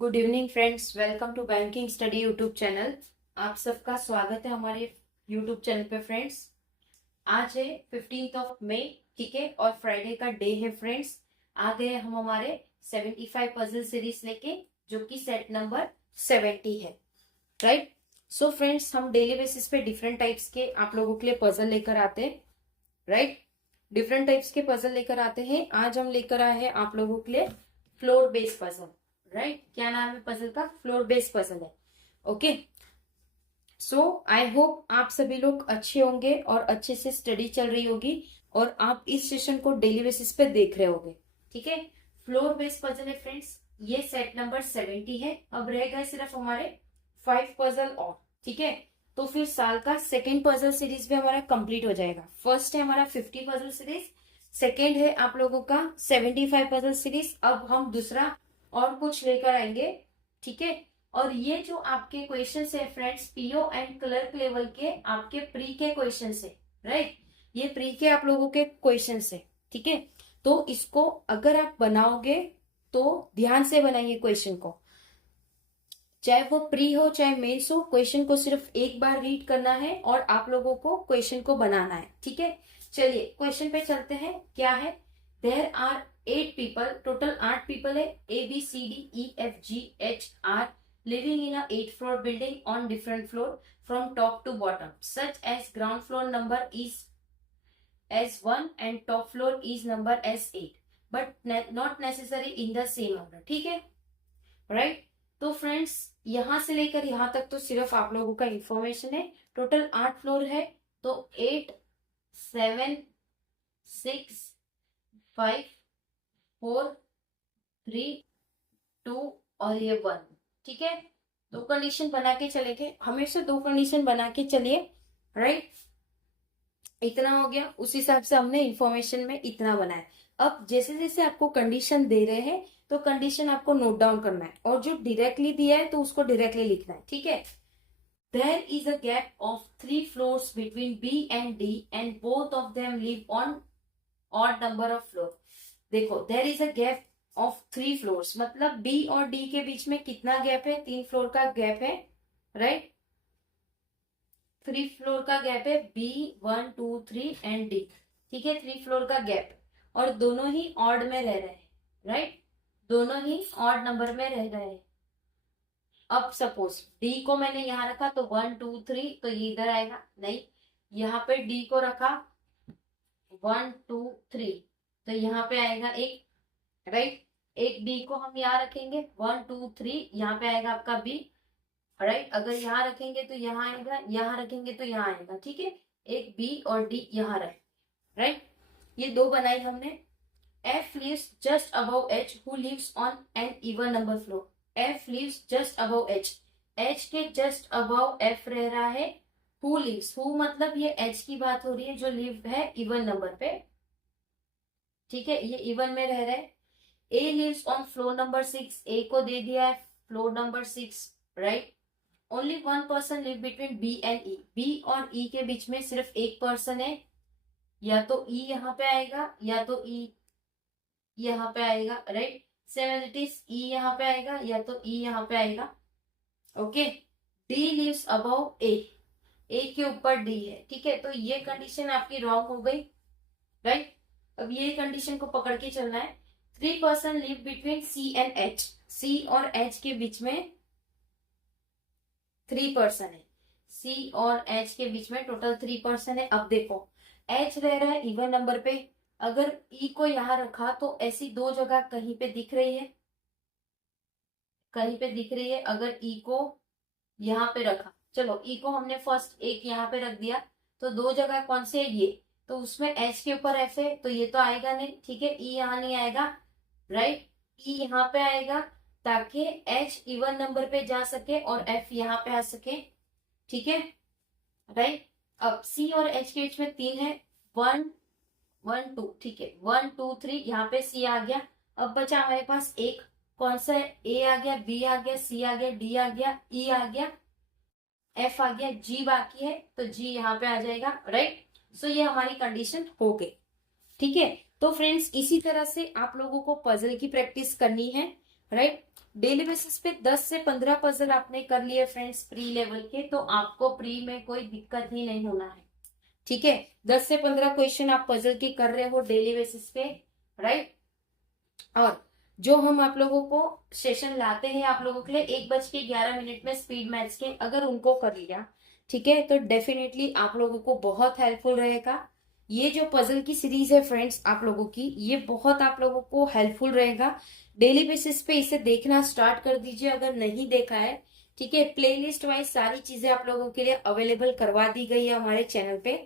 Good evening friends, welcome to banking study YouTube channel. आप सबका स्वागत है हमारे यूट्यूब चैनल पे फ्रेंड्स। आज है 15th ऑफ मई, ठीक है, और फ्राइडे का डे है फ्रेंड्स। आ गए हम हमारे 75 पजल सीरीज लेके, जो कि सेट नंबर 70 है, राइट। सो फ्रेंड्स, हम डेली बेसिस पे डिफरेंट टाइप्स के आप लोगों के लिए पजल लेकर आते हैं, राइट। डिफरेंट टाइप्स के पजल लेकर आते हैं। आज हम लेकर आए हैं आप लोगों के लिए फ्लोर बेस्ड पजल, राइट। क्या नाम है पजल का? फ्लोर बेस्ड पजल है, ओके। सो आई होप आप सभी लोग अच्छे होंगे और अच्छे से स्टडी चल रही होगी और आप इस सेशन को डेली बेसिस पे देख रहे होंगे, ठीक है। फ्लोर बेस्ड पजल है फ्रेंड्स, ये सेट नंबर 70 है। अब रह गए सिर्फ हमारे 5 पजल और, ठीक है। तो फिर साल का सेकेंड पजल सीरीज भी हमारा कंप्लीट हो जाएगा। फर्स्ट है हमारा 50 पजल सीरीज, सेकेंड है आप लोगों का 75 पजल सीरीज। अब हम दूसरा और कुछ लेकर आएंगे, ठीक है। और ये जो आपके क्वेश्चन है friends, PO and clerk level के आपके प्री के क्वेश्चन है, राइट। ये प्री के आप लोगों के क्वेश्चन है, ठीक है। तो इसको अगर आप बनाओगे तो ध्यान से बनाइए क्वेश्चन को, चाहे वो प्री हो चाहे मेंस हो। क्वेश्चन को सिर्फ एक बार रीड करना है और आप लोगों को क्वेश्चन को बनाना है, ठीक है। चलिए क्वेश्चन पे चलते हैं। क्या है? There are 8 people, total 8 people है, ABCDEFGHR living in a 8-floor building on different floor from top to bottom, such as ground floor number is S1 and top floor is number S8, but not necessary in the same order, ठीक है, right. तो friends, यहां से लेकर यहां तक तो सिर्फ आप लोगों का इंफॉर्मेशन है। टोटल 8 फ्लोर है, तो 8, 7, 6, 5, 4, 3, 2 और ये 1, ठीक है। दो कंडीशन बना के चले थे, हमेशा दो कंडीशन बना के चलिए, राइट। इतना हो गया, उस हिसाब से हमने इंफॉर्मेशन में इतना बनाया। अब जैसे जैसे आपको कंडीशन दे रहे हैं तो कंडीशन आपको नोट डाउन करना है, और जो डायरेक्टली दिया है तो उसको डायरेक्टली लिखना है, ठीक है। There is a gap of 3 floors between B and D and both of them live on odd number of floor. देखो, there is a gap of 3 floors मतलब बी और डी के बीच में कितना गैप है? 3 फ्लोर का गैप है, राइट। 3 फ्लोर का गैप है, बी 1 2 3 एंड डी, ठीक है। 3 फ्लोर का गैप, और दोनों ही ऑड में रह रहे हैं, राइट। दोनों ही ऑड नंबर में रह रहे हैं। अब सपोज डी को मैंने यहां रखा तो 1 2 3, तो ये इधर आएगा नहीं। यहाँ पे डी को रखा 1 2 3, तो यहाँ पे आएगा एक, राइट। एक डी को हम यहाँ रखेंगे 1 2 3, यहाँ पे आएगा आपका बी, राइट। अगर यहाँ रखेंगे तो यहाँ आएगा, यहाँ रखेंगे तो यहाँ आएगा, ठीक है। एक बी और डी यहाँ रहे, राइट। ये दो बनाई हमने। F lives just above H, who lives on an even number floor. F lives just above H. H के just above F रह रहा है। Who lives? Who मतलब ये H की बात हो रही है, जो live है even नंबर पे, ठीक है। ये even में रह रहा है। A lives on floor number 6. A को दे दिया है floor number 6, right. Only one person live between B and E. B और ई के बीच में सिर्फ एक पर्सन है, या तो ई यहाँ पे आएगा या तो ई यहाँ पे आएगा, राइट। सेम इट इज, ई यहाँ पे आएगा या तो ई यहाँ पे आएगा, ओके। डी लिव्स अबव ए, ए के ऊपर डी है, ठीक है। तो ये कंडीशन आपकी रॉन्ग हो गई, राइट। अब ये कंडीशन को पकड़ के चलना है। 3 person live between C and H. C और एच के बीच में 3 पर्सन है। सी और एच के बीच में टोटल 3 पर्सन है। अब देखो, एच रह रहा है इवन नंबर पे। अगर ई को यहां रखा तो ऐसी दो जगह कहीं पे दिख रही है, कहीं पे दिख रही है। अगर ई को यहाँ पे रखा, चलो ई को हमने फर्स्ट एक यहाँ पे रख दिया, तो दो जगह कौन से है? ये तो उसमें एच के ऊपर एफ है, तो ये तो आएगा नहीं, ठीक है। ई यहाँ नहीं आएगा, राइट। ई यहाँ पे आएगा ताकि एच इवन नंबर पे जा सके और एफ यहाँ पे आ सके, ठीक है, राइट। अब सी और एच के बीच में 3 है, 1 1 2, ठीक है। 1 2 3, यहाँ पे सी आ गया। अब बचा हमारे पास एक, कौन सा है? ए आ गया, बी आ गया, सी आ गया, डी आ गया, ई आ गया, एफ आ गया, जी बाकी है, तो जी यहाँ पे आ जाएगा, राइट। सो ये हमारी कंडीशन हो गई, ठीक है। तो फ्रेंड्स, इसी तरह से आप लोगों को पजल की प्रैक्टिस करनी है, राइट। डेली बेसिस पे 10 से 15 पजल आपने कर लिए फ्रेंड्स प्री लेवल के, तो आपको प्री में कोई दिक्कत ही नहीं होना है। ठीक है, 10 से 15 क्वेश्चन आप पजल की कर रहे हो डेली बेसिस पे, राइट। और जो हम आप लोगों को सेशन लाते हैं आप लोगों के लिए 1:11 में स्पीड मैथ्स के, अगर उनको कर लिया, ठीक है, तो डेफिनेटली आप लोगों को बहुत हेल्पफुल रहेगा। ये जो पजल की सीरीज है फ्रेंड्स आप लोगों की, ये बहुत आप लोगों को हेल्पफुल रहेगा। डेली बेसिस पे इसे देखना स्टार्ट कर दीजिए अगर नहीं देखा है। ठीक है, प्लेलिस्ट वाइज सारी चीजें आप लोगों के लिए अवेलेबल करवा दी गई है हमारे चैनल पे।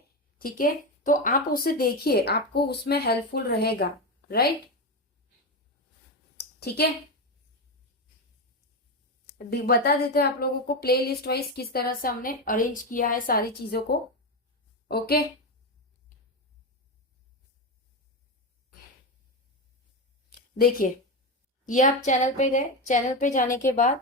ठीक है, तो आप उसे देखिए, आपको उसमें हेल्पफुल रहेगा, राइट। ठीक है, बता देते हैं आप लोगों को प्ले लिस्ट वाइज किस तरह से हमने अरेंज किया है सारी चीजों को। ओके, देखिए, ये आप चैनल पे गए, चैनल पे जाने के बाद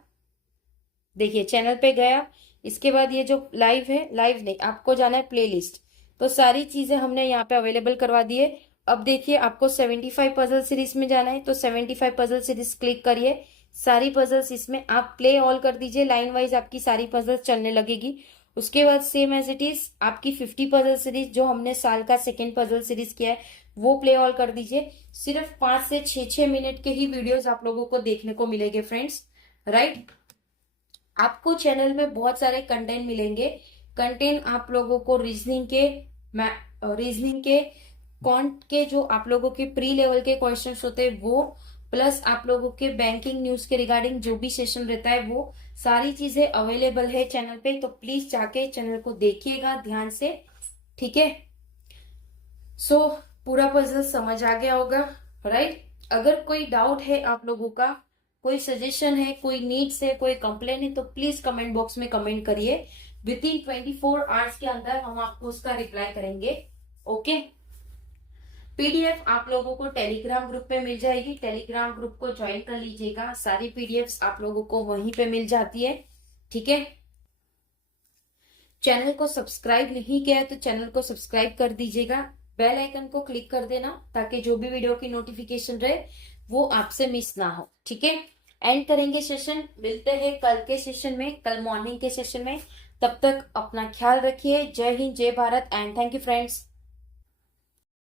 देखिए चैनल पे गया, इसके बाद ये जो लाइव है, लाइव नहीं, आपको जाना है प्ले लिस्ट। तो सारी चीजें हमने यहाँ पे अवेलेबल करवा दी है। अब देखिए, आपको 75 पजल सीरीज में जाना है, तो 75 पजल सीरीज क्लिक करिए। सारी पजल्स इसमें आप प्ले ऑल कर दीजिए, लाइन वाइज आपकी सारी पजल्स चलने लगेगी। उसके बाद सेम एज इट इज आपकी 50 पजल सीरीज जो हमने साल का सेकेंड पजल सीरीज किया है, वो प्ले ऑल कर दीजिए। सिर्फ 5 से 6 मिनट के ही वीडियोस आप लोगों को देखने को मिलेंगे फ्रेंड्स, राइट। आपको चैनल में बहुत सारे कंटेंट मिलेंगे। कंटेंट आप लोगों को रीजनिंग के कॉन्ट के जो आप लोगों के प्री लेवल के क्वेश्चंस होते हैं वो, प्लस आप लोगों के बैंकिंग न्यूज के रिगार्डिंग जो भी सेशन रहता है, वो सारी चीजें अवेलेबल है चैनल पे। तो प्लीज जाके चैनल को देखिएगा ध्यान से। ठीक है, सो पूरा पजल समझ आ गया होगा, राइट। अगर कोई डाउट है आप लोगों का, कोई सजेशन है, कोई नीड्स है, कोई कंप्लेन है, तो प्लीज कमेंट बॉक्स में कमेंट करिए। विद इन 24 आवर्स के अंदर हम आपको उसका रिप्लाई करेंगे। ओके, पीडीएफ आप लोगों को टेलीग्राम ग्रुप पे मिल जाएगी, टेलीग्राम ग्रुप को ज्वाइन कर लीजिएगा। सारी पीडीएफ आप लोगों को वहीं पे मिल जाती है। ठीक है, चैनल को सब्सक्राइब नहीं किया है तो चैनल को सब्सक्राइब कर दीजिएगा, बेल आइकन को क्लिक कर देना ताकि जो भी वीडियो की नोटिफिकेशन रहे वो आपसे मिस ना हो। ठीक है, एंड करेंगे सेशन, मिलते हैं कल के सेशन में, कल मॉर्निंग के सेशन में। तब तक अपना ख्याल रखिए। जय हिंद, जय Bharat and thank you friends.